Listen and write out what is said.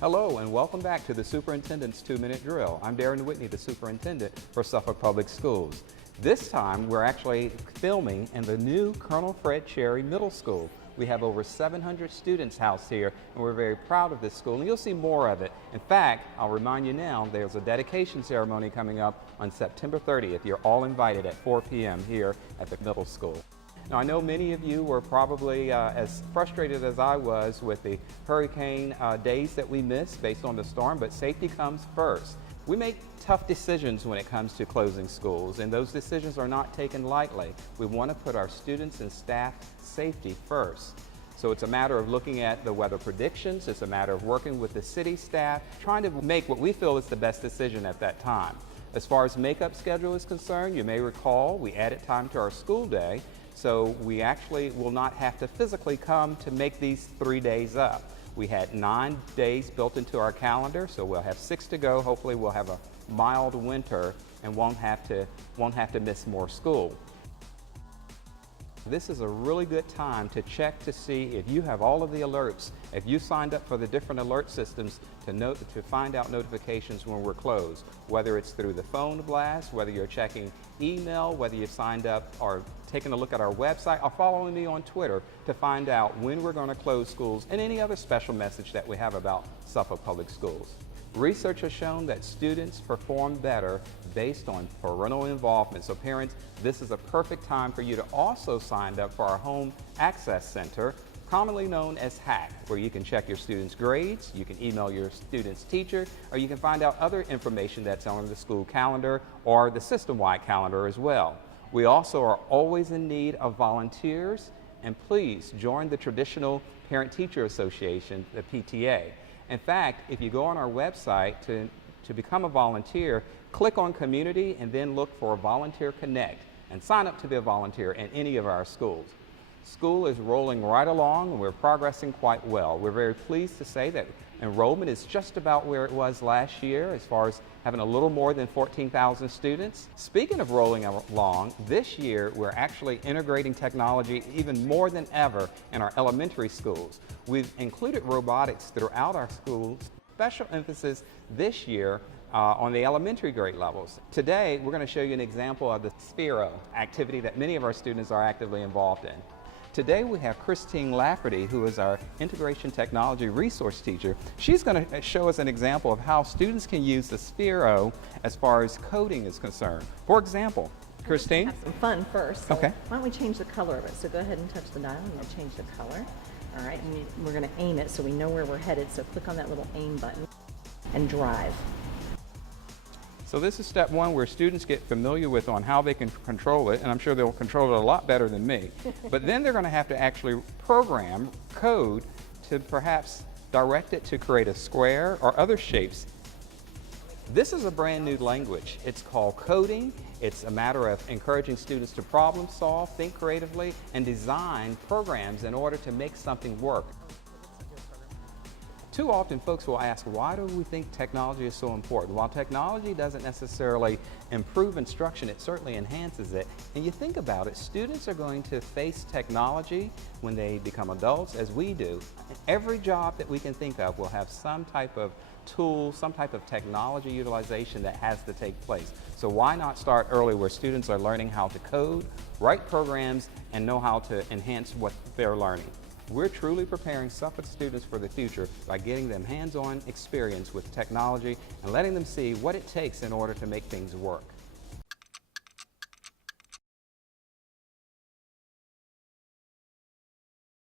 Hello and welcome back to the Superintendent's 2-Minute Drill. I'm Deran Whitney, the Superintendent for Suffolk Public Schools. This time we're actually filming in the new Colonel Fred Cherry Middle School. We have over 700 students housed here and we're very proud of this school, and you'll see more of it. In fact, I'll remind you now, there's a dedication ceremony coming up on September 30th. You're all invited at 4 p.m. here at the middle school. Now, I know many of you were probably as frustrated as I was with the hurricane days that we missed based on the storm, but safety comes first. We make tough decisions when it comes to closing schools, and those decisions are not taken lightly. We want to put our students and staff safety first. So it's a matter of looking at the weather predictions, it's a matter of working with the city staff, trying to make what we feel is the best decision at that time. As far as makeup schedule is concerned, you may recall we added time to our school day, so we actually will not have to physically come to make these 3 days up. We had 9 days built into our calendar, so we'll have 6 to go. Hopefully we'll have a mild winter and won't have to miss more school. This is a really good time to check to see if you have all of the alerts, if you signed up for the different alert systems to find out notifications when we're closed, whether it's through the phone blast, whether you're checking email, whether you've signed up or taking a look at our website, or following me on Twitter to find out when we're going to close schools and any other special message that we have about Suffolk Public Schools. Research has shown that students perform better based on parental involvement. So parents, this is a perfect time for you to also sign up for our Home Access Center, commonly known as HACC, where you can check your students' grades, you can email your student's teacher, or you can find out other information that's on the school calendar or the system-wide calendar as well. We also are always in need of volunteers, and please join the traditional Parent-Teacher Association, the PTA. In fact, if you go on our website to become a volunteer, click on Community and then look for Volunteer Connect and sign up to be a volunteer in any of our schools. School is rolling right along and we're progressing quite well. We're very pleased to say that enrollment is just about where it was last year as far as having a little more than 14,000 students. Speaking of rolling along, this year we're actually integrating technology even more than ever in our elementary schools. We've included robotics throughout our schools. Special emphasis this year on the elementary grade levels. Today we're going to show you an example of the Sphero activity that many of our students are actively involved in. Today we have Christine Lafferty, who is our Integration Technology Resource Teacher. She's going to show us an example of how students can use the Sphero as far as coding is concerned. For example, Christine? Have some fun first. So okay. Why don't we change the color of it? So go ahead and touch the dial and you'll change the color. All right, and we're going to aim it so we know where we're headed. So click on that little aim button and drive. So this is step one, where students get familiar with on how they can control it, and I'm sure they'll control it a lot better than me. But then they're going to have to actually program code to perhaps direct it to create a square or other shapes. This is a brand new language. It's called coding. It's a matter of encouraging students to problem solve, think creatively, and design programs in order to make something work. Too often folks will ask, why do we think technology is so important? While technology doesn't necessarily improve instruction, it certainly enhances it. And you think about it, students are going to face technology when they become adults, as we do. Every job that we can think of will have some type of tool, some type of technology utilization that has to take place. So why not start early where students are learning how to code, write programs, and know how to enhance what they're learning? We're truly preparing Suffolk students for the future by getting them hands-on experience with technology and letting them see what it takes in order to make things work.